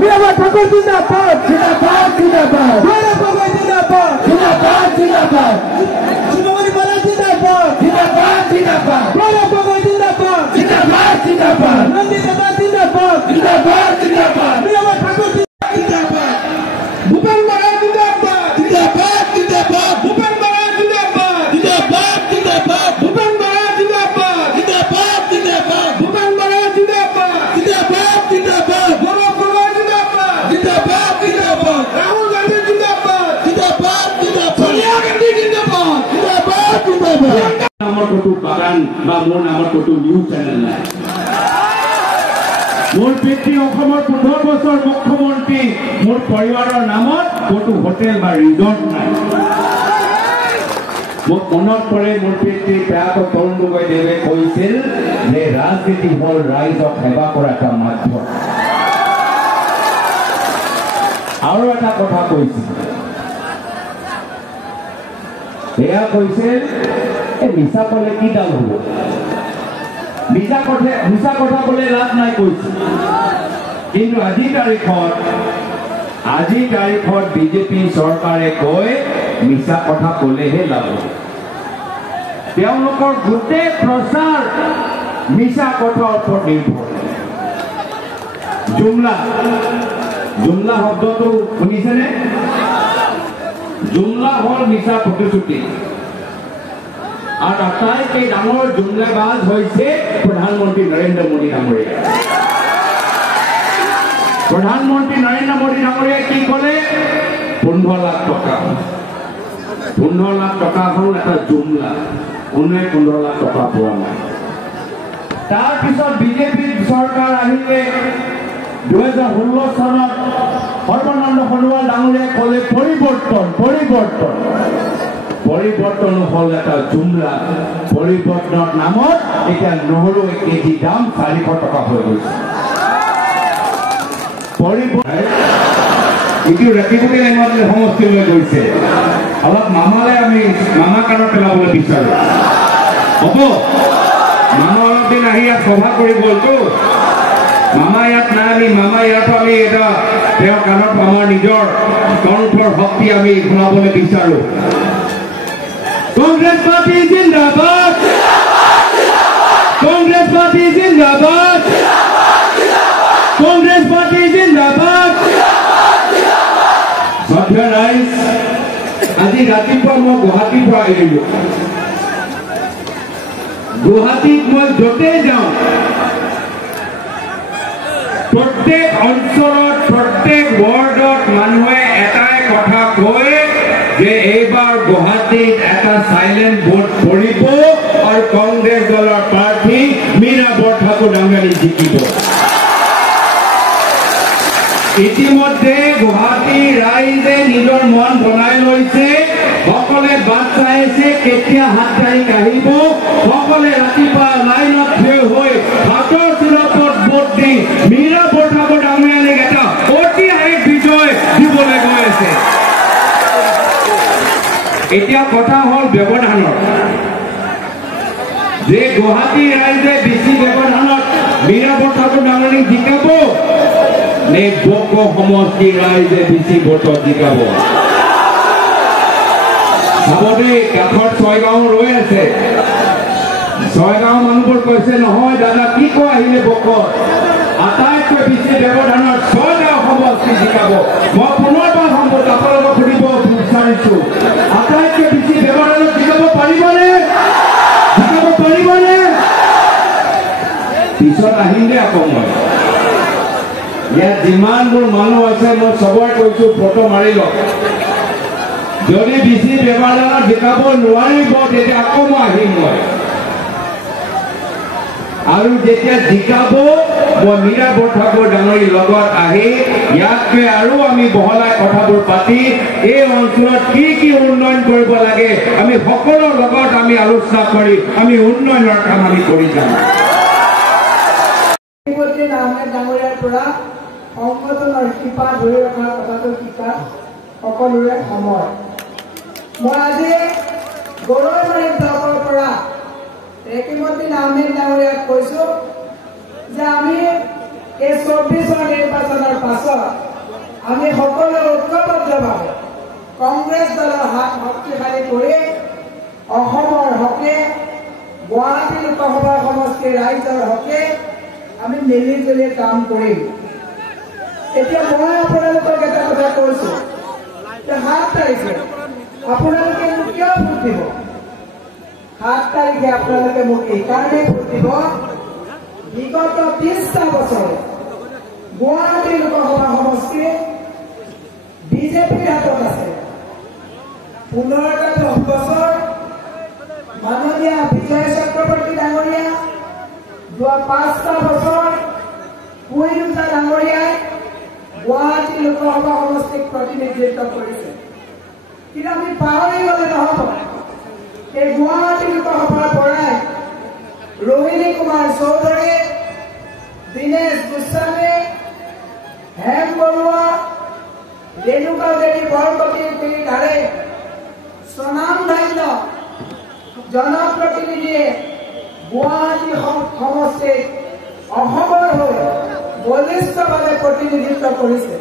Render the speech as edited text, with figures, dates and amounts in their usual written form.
Mirabat Thakur Zindabad, Zindabad, Zindabad. Bharat Baba Zindabad, Zindabad, Zindabad. Shivamani Bala Zindabad, Zindabad, Zindabad. Bharat Baba Zindabad, Zindabad, Zindabad. Nandi Dada Zindabad, Zindabad, Zindabad. Mirabat Thakur Zindabad. Bhupen Bala Zindabad, Zindabad, Zindabad. Bhupen Bala Zindabad, Zindabad, Zindabad. Bhupen Bala Zindabad, Zindabad, Zindabad. Bhupen Bala Zindabad, Zindabad, Zindabad. Rahul Gandhi Zindabad, Zindabad, Zindabad. Sonia Gandhi Zindabad, Zindabad, Zindabad. Namor kotu bagan ba mon namor kotu news channel নাই মোৰ পিতৃ অসমৰ 15 বছৰ মুখ্যমন্ত্ৰী মোৰ পৰিবাৰৰ নামত কোটো hotel বা resort নাই মোক মনত পৰে মোৰ পিতৃ প্ৰয়াত তৰুণ গগৈদেৱে কৈছিল যে ৰাজনীতি হ'ল ৰাইজক সেৱা কৰা এটা মাধ্যম আৰু এটা কথা কৈছিল এয়া কৈছিল এই মিছা ক'লে কি দাল হ'ব মিছা কথা বলে লাভ নাই কৈছিল কিন্তু আজি তাৰিখত বিজেপি চৰকাৰে কয় মিছা কথা ক'লেহে লাভ হ'ব তেওঁলোকৰ গোটেই প্ৰচাৰ মিছা কথাৰ ওপৰত নিৰ্ভৰ জুমলা শব্দটো শুনিছেনে জুমলা হ'ল মিছা প্ৰতিশ্ৰুতি আৰু আটাইতকৈ ডাঙৰ জুমলাবাজ হৈছে প্ৰধানমন্ত্ৰী নৰেন্দ্ৰ মোদী ডাঙৰীয়া প্ৰধানমন্ত্ৰী নৰেন্দ্ৰ মোদী ডাঙৰীয়াই কি ক'লে 15 লাখ টকা হ'ল এটা জুমলা কোনে 15 লাখ টকা পোৱা নাই তাৰপিছত বিজেপি চৰকাৰ আহিলে 2016 চনত সৰ্বানন্দ সোণোৱাল ডাঙৰীয়াই ক'লে পৰিৱৰ্তন হ'ল এটা জুমলা পৰিৱৰ্তনৰ নামত এতিয়া নহৰু 1 কেজি দাম 400 টকা হৈ গৈছে এইটো ৰাতিপুৱাতে নামত সমষ্টিলৈ গৈছে অলপ মামালে আমি মামা কাণত পেলাবলৈ বিচাৰোঁ হ'ব মামা অলপ দিন আহি ইয়াত সভা কৰি গ'লতো মামা ইয়াত নাই আমি মামা ইয়াতো আমি এটা তেওঁৰ কাণত আমাৰ নিজৰ কণ্ঠৰ শক্তি আমি শুনাবলৈ বিচাৰোঁ Congress Party Zindabad! Congress Party Zindabad! Congress Party Zindabad! Sadhya Rais, আজি ৰাতিপুৱা মই গুৱাহাটীৰ পৰা আহিলোঁ গুৱাহাটীত মই য'তে যাওঁ প্ৰত্যেক অঞ্চলত প্ৰত্যেক ৱাৰ্ডত মানুহে এটাই কথা কয় যে এইবাৰ গুৱাহাটীত এটা সাইলেন্ট ভোট পৰিব আৰু কংগ্ৰেছ দলৰ প্ৰাৰ্থী মীনা বৰঠাকুৰ ডাঙৰীয়া জিকিব ইতিমধ্যে গুৱাহাটী ৰাইজে নিজৰ মন বনাই লৈছে সকলে বাট চাই আছে কেতিয়া 7 তাৰিখ আহিব সকলে ৰাতিপুৱা লাইনত থিয় হৈ হাতৰ চিৰপত ভোট দি মীনা বৰঠাকুৰ ডাঙৰীয়াক এটা ঐতিহাসিক বিজয় দিবলৈ গৈ আছে এতিয়া কথা হ'ল ব্যৱধানৰ যে গুৱাহাটী ৰাইজে বেছি ব্যৱধানত মীনা বৰঠাকুৰ ডাঙৰীয়াক জিকাব নে বক সমষ্টি ৰাইজে বেছি ভোটত জিকাব চাব দেই কাষৰ 6 গাঁও ৰৈ আছে ছয়গাঁও মানুহবোৰ কৈছে নহয় দাদা কি কয় আহিলে বকত আটাইতকৈ বেছি ব্যৱধানৰ ছয়গাঁও সমষ্টি জিকাব। মই পুনৰবাৰ সম্পদ আপোনালোকক সুধিব বিচাৰিছো আটাইতকৈ বেছি ব্যৱধানত জিকাব পাৰিবনে? জিকাব পাৰিবনে? পিছত আহিম দে আকৌ মই ইয়াত যিমানবোৰ মানুহ আছে মই চবৰে কৈছো ফটো মাৰি লওক। যদি বেছি ব্যৱধানত জিকাব নোৱাৰিব তেতিয়া আকৌ মই আহিম মই আৰু যেতিয়া জিকাব মই মীৰা বৰঠাকুৰ ডাঙৰীৰ লগত আহি ইয়াতকৈ আৰু আমি বহলাই কথাবোৰ পাতি এই অঞ্চলত কি কি উন্নয়ন কৰিব লাগে আমি সকলোৰ লগত আমি আলোচনা কৰি আমি উন্নয়নৰ কাম আমি কৰি যাম। ডাঙৰীয়াৰ পৰা সংগঠনৰ শিপা ধৰি ৰখাৰ কথাটো শিকা সকলোৰে সময়। মই আজি গৰৈমাৰী ব্লকৰ পৰা ৰেকিমুদ্দিন আহমেদ ডাঙৰীয়াক কৈছো যে আমি এই 24 নিৰ্বাচনৰ পাছত আমি সকলোৱে ঐক্যবদ্ধভাৱে কংগ্ৰেছ দলৰ হাত শক্তিশালী কৰি অসমৰ হকে গুৱাহাটী লোকসভা সমষ্টিৰ ৰাইজৰ হকে আমি মিলি জুলি কাম কৰিম। এতিয়া মই আপোনালোকক এটা কথা কৈছো যে 7 তাৰিখে আপোনালোকে মোক কিয় ভোট দিব? 7 তাৰিখে আপোনালোকে মোক এইকাৰণে ভোট দিব বিগত 30টা বছৰ গুৱাহাটী লোকসভা সমষ্টি বিজেপিৰ হাতত আছে। 15টা 10 বছৰ মাননীয় বিজয় চক্ৰৱৰ্তী ডাঙৰীয়া, যোৱা 5টা বছৰ কুইনুজা ডাঙৰীয়াই গুৱাহাটী লোকসভা সমষ্টিক প্ৰতিনিধিত্ব কৰিছে। কিন্তু আমি পাহৰি গ'লে নহ'ব এই গুৱাহাটী লোকসভাৰ পৰাই ৰোহিণী কুমাৰ চৌধুৰী, দীনেশ গোস্বামী, হেম বৰুৱা, ৰেণুকা দেৱী বৰকটীৰ ধাৰে স্বনামধন্য জনপ্ৰতিনিধিয়ে গুৱাহাটী সমষ্টিক অসমৰ হৈ বলিষ্ঠভাৱে প্ৰতিনিধিত্ব কৰিছে।